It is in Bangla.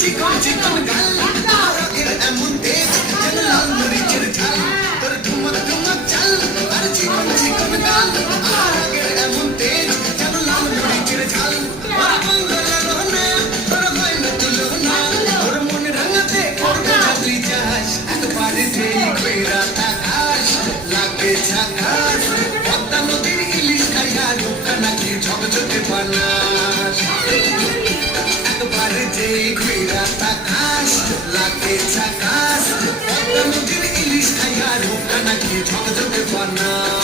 চিকন চিকন গাল এর এমন তেজ যেন লাল মরিচের ঝাল তোর ঠুমক ঠুমক চাল আর চিকন চিকন গাল এর এমন তেজ যেন লাল মরিচের ঝাল আর বন্ধুরা রোনা তোর হয় না তুলনা তোর মন রাঙাতে করবে চাকরি চাষ একবারে যেই কইরা আকাশ লাগে ঝাকাশ পদ্মা নদীর ইলিশ খাইয়া রূপকা নাকি ঝকঝকে বানাস একবারে যেই কইরা আকাশ লাগে ঝাকাশ পদ্মা নদীর ইলিশ খাইয়া রূপকা নাকি ঝকঝকে বানাস